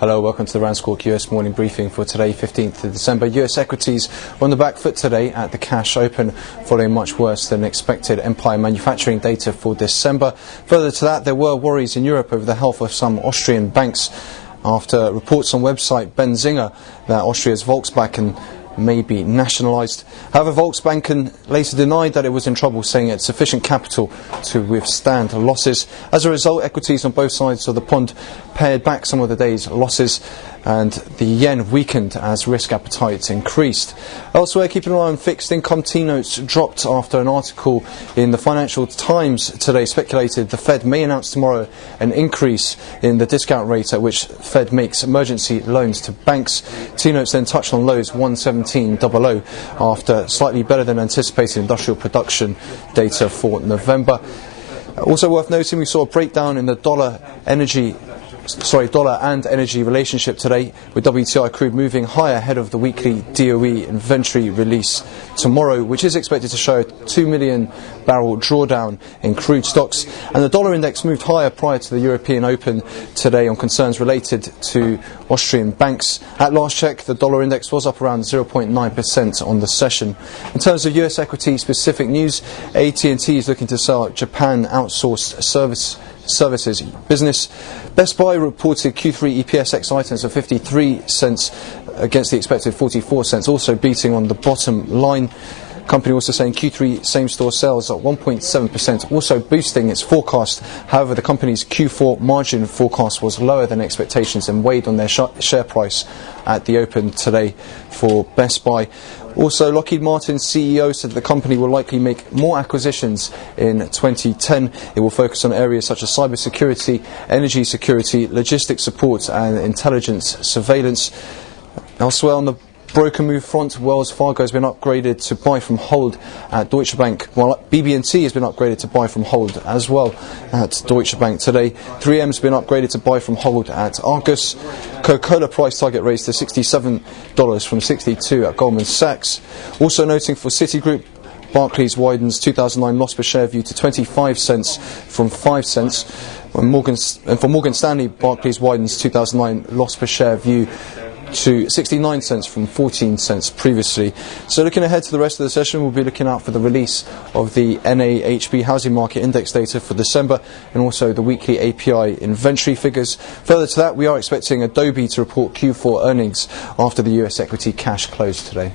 Hello, welcome to the RANsquawk US morning briefing for today, 15th of December. US equities were on the back foot today at the cash open, following much worse than expected Empire manufacturing data for December. Further to that, there were worries in Europe over the health of some Austrian banks after reports on website Benzinga that Austria's Volksbanken may be nationalised. However, Volksbanken later denied that it was in trouble, saying it had sufficient capital to withstand losses. As a result, equities on both sides of the pond pared back some of the day's losses, and the yen weakened as risk appetite increased. Elsewhere, keeping an eye on fixed income, T-notes dropped after an article in the Financial Times today speculated the Fed may announce tomorrow an increase in the discount rate at which Fed makes emergency loans to banks. T-notes then touched on lows 117.00 after slightly better than anticipated industrial production data for November. Also worth noting, we saw a breakdown in the dollar and energy relationship today, with WTI crude moving higher ahead of the weekly DOE inventory release tomorrow, which is expected to show a 2 million barrel drawdown in crude stocks. And the dollar index moved higher prior to the European Open today on concerns related to Austrian banks. At last check, the dollar index was up around 0.9% on the session. In terms of US equity specific news, AT&T is looking to sell Japan outsourced services business. Best Buy reported Q3 EPS ex items of 53 cents against the expected 44 cents, also beating on the bottom line. Company also saying Q3 same-store sales at 1.7%, also boosting its forecast. However, the company's Q4 margin forecast was lower than expectations and weighed on their share price at the open today for Best Buy. Also, Lockheed Martin's CEO said the company will likely make more acquisitions in 2010. It will focus on areas such as cybersecurity, energy security, logistics support and intelligence surveillance. Elsewhere on the broker move front, Wells Fargo has been upgraded to buy from hold at Deutsche Bank, while BB&T has been upgraded to buy from hold as well at Deutsche Bank today. 3M has been upgraded to buy from hold at Argus. Coca-Cola price target raised to $67 from $62 at Goldman Sachs. Also noting for Citigroup, Barclays widens 2009 loss per share view to 25 cents from 5 cents. And for Morgan Stanley, Barclays widens 2009 loss per share view to 69 cents from 14 cents previously. So looking ahead to the rest of the session, we'll be looking out for the release of the NAHB housing market index data for December and also the weekly API inventory figures. Further to that, we are expecting Adobe to report Q4 earnings after the US equity cash closed today.